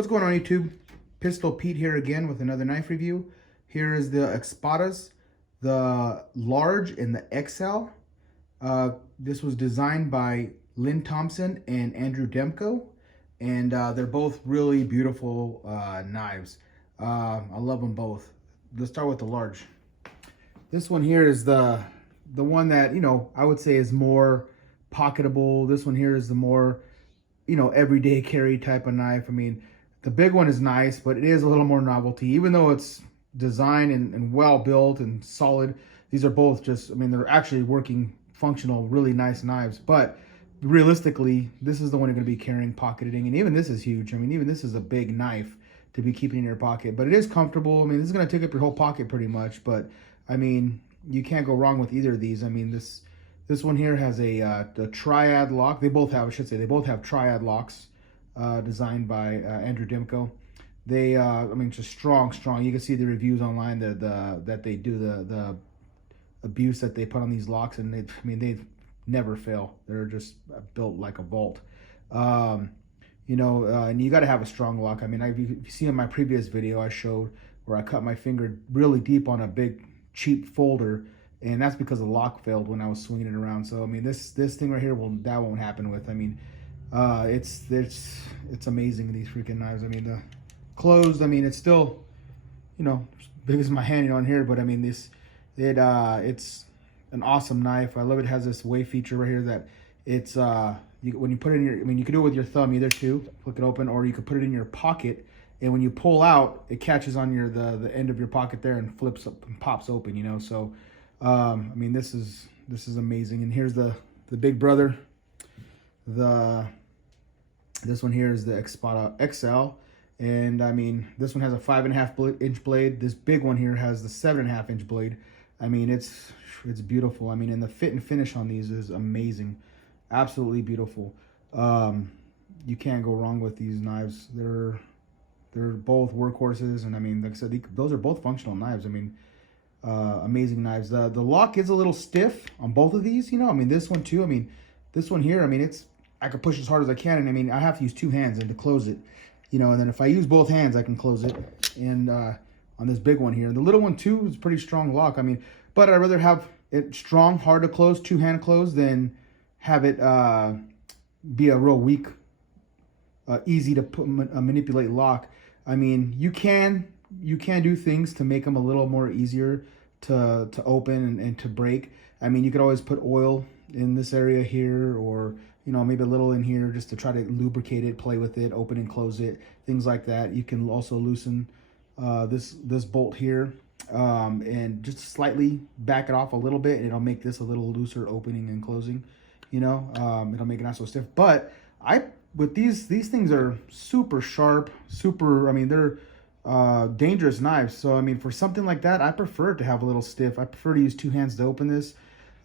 What's going on, YouTube? Pistol Pete here again with another knife review. Here is the Espadas, the large and the XL. This was designed by Lynn Thompson and Andrew Demko, and they're both really beautiful knives. I love them both. Let's start with the large. This one here is the one that, you know, I would say is more pocketable. This one here is the more, you know, everyday carry type of knife. I mean, the big one is nice, but it is a little more novelty. Even though it's designed and well built and solid, these are both just, I mean, they're actually working, functional, really nice knives. But realistically, this is the one you're going to be carrying, pocketing. And even this is huge. I mean, even this is a big knife to be keeping in your pocket. But it is comfortable. I mean, this is going to take up your whole pocket pretty much. But, I mean, you can't go wrong with either of these. I mean, this one here has a triad lock. They both have, I should say, they both have triad locks. Designed by Andrew Demko. They, I mean, just strong. You can see the reviews online that they do the abuse that they put on these locks, and I mean, they never fail. They're just built like a vault. You know, and you got to have a strong lock. I mean, if you see in my previous video, I showed where I cut my finger really deep on a big cheap folder, and that's because the lock failed when I was swinging it around. So I mean, this thing right here that won't happen with. I mean. It's amazing, these freaking knives. I mean, the closed, I mean, it's still, you know, as big as my hand on here, but I mean, it's an awesome knife. I love it. It has this wave feature right here that it's when you put it in your, I mean, you can do it with your thumb either too, flick it open, or you could put it in your pocket, and when you pull out, it catches on your the end of your pocket there and flips up and pops open, you know. So I mean, this is amazing. And here's the big brother. This one here is the Espada XL, and I mean, this one has a 5.5 inch blade. This big one here has the 7.5 inch blade. I mean, it's beautiful. I mean, and the fit and finish on these is amazing, absolutely beautiful. You can't go wrong with these knives. They're both workhorses, and I mean, like I said, those are both functional knives. I mean, amazing knives. The lock is a little stiff on both of these, you know. I mean, this one too. I mean, this one here, I mean, I can push as hard as I can, and I mean, I have to use two hands and to close it, you know, and then if I use both hands, I can close it. And on this big one here, the little one too is pretty strong lock. I mean, but I'd rather have it strong, hard to close, two-hand close, than have it be a real weak, easy to manipulate lock. I mean, you can do things to make them a little more easier to open and to break. I mean, you could always put oil in this area here, or, you know, maybe a little in here just to try to lubricate it, play with it, open and close it, things like that. You can also loosen this bolt here, and just slightly back it off a little bit, and it'll make this a little looser opening and closing, you know. It'll make it not so stiff. But with these things are super sharp, I mean, they're dangerous knives. So I mean, for something like that, I prefer it to have a little stiff. I prefer to use two hands to open this.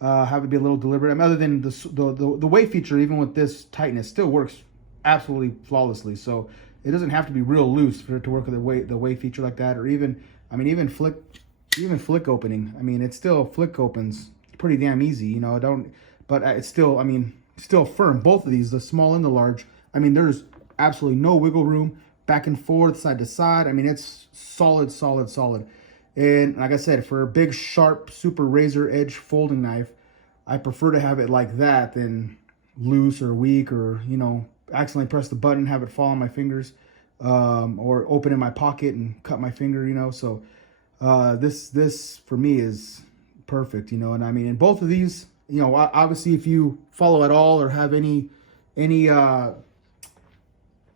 Have it be a little deliberate. I mean, other than the weight feature, even with this tightness, still works absolutely flawlessly. So it doesn't have to be real loose for it to work with the weight feature like that, or even, I mean, even flick opening. I mean, it still flick opens pretty damn easy, you know. But it's still, I mean, still firm. Both of these, the small and the large. I mean, there's absolutely no wiggle room, back and forth, side to side. I mean, it's solid. And like I said, for a big, sharp, super razor edge folding knife, I prefer to have it like that than loose or weak, or, you know, accidentally press the button, have it fall on my fingers, or open in my pocket and cut my finger, you know. So this for me is perfect, you know. And I mean, in both of these, you know, obviously if you follow at all or have any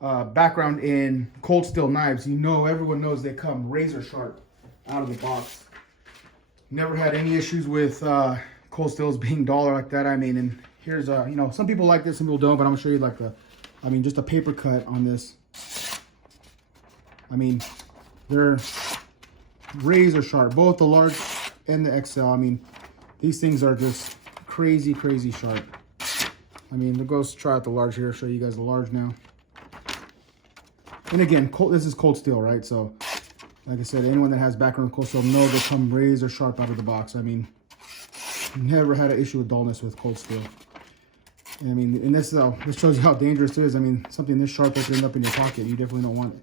background in cold steel knives, you know, everyone knows they come razor sharp out of the box. Never had any issues with cold steels being dull or like that. I mean, and here's you know, some people like this, some people don't, but I'm gonna show you like I mean, just a paper cut on this. I mean, they're razor sharp, both the large and the XL. I mean, these things are just crazy sharp. I mean, let's try out the large here. Show you guys the large now. And again, this is cold steel, right? So, like I said, anyone that has background with cold steel knows they come razor sharp out of the box. I mean, never had an issue with dullness with cold steel. I mean, and this shows you how dangerous it is. I mean, something this sharp that could end up in your pocket, you definitely don't want it.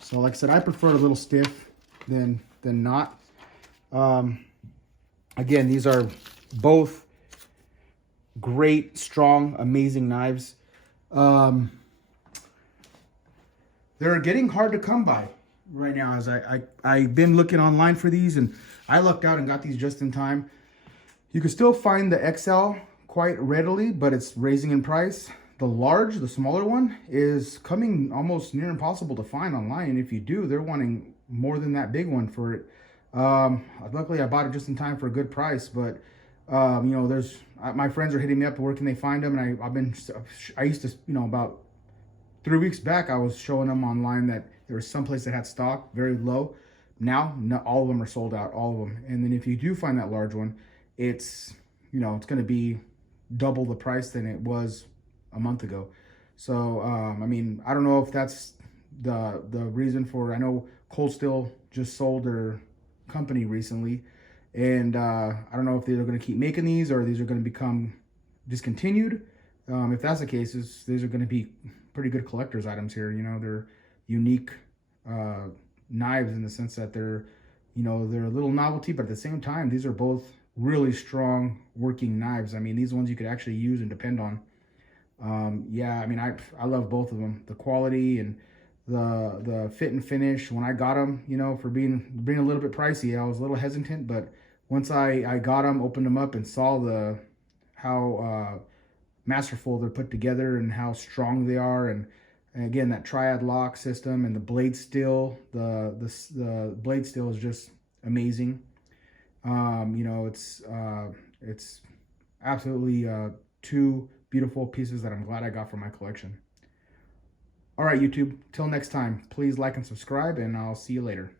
So like I said, I prefer it a little stiff than not. Again, these are both great, strong, amazing knives. They're getting hard to come by right now, as I've been looking online for these, and I lucked out and got these just in time. You can still find the XL quite readily, but it's raising in price. The large, the smaller one, is coming almost near impossible to find online, and if you do, they're wanting more than that big one for it. Luckily I bought it just in time for a good price, but you know, my friends are hitting me up, where can they find them? And I used to, you know, about 3 weeks back, I was showing them online that there was some place that had stock very low. Now, not all of them are sold out, all of them. And then if you do find that large one, it's, you know, it's going to be double the price than it was a month ago. So, I mean, I don't know if that's the reason for, I know Cold Steel just sold their company recently, and I don't know if they're going to keep making these or these are going to become discontinued. If that's the case, these are going to be pretty good collector's items here. You know, they're unique knives in the sense that they're, you know, they're a little novelty, but at the same time, these are both really strong working knives. I mean, these ones you could actually use and depend on. Yeah, I mean, I love both of them. The quality and the fit and finish. When I got them, you know, for being a little bit pricey, I was a little hesitant, but once I got them, opened them up, and saw how masterful they're put together and how strong they are, and again, that triad lock system and the blade steel, the blade steel is just amazing. You know, it's absolutely two beautiful pieces that I'm glad I got for my collection. All right, YouTube, till next time, please like and subscribe, and I'll see you later.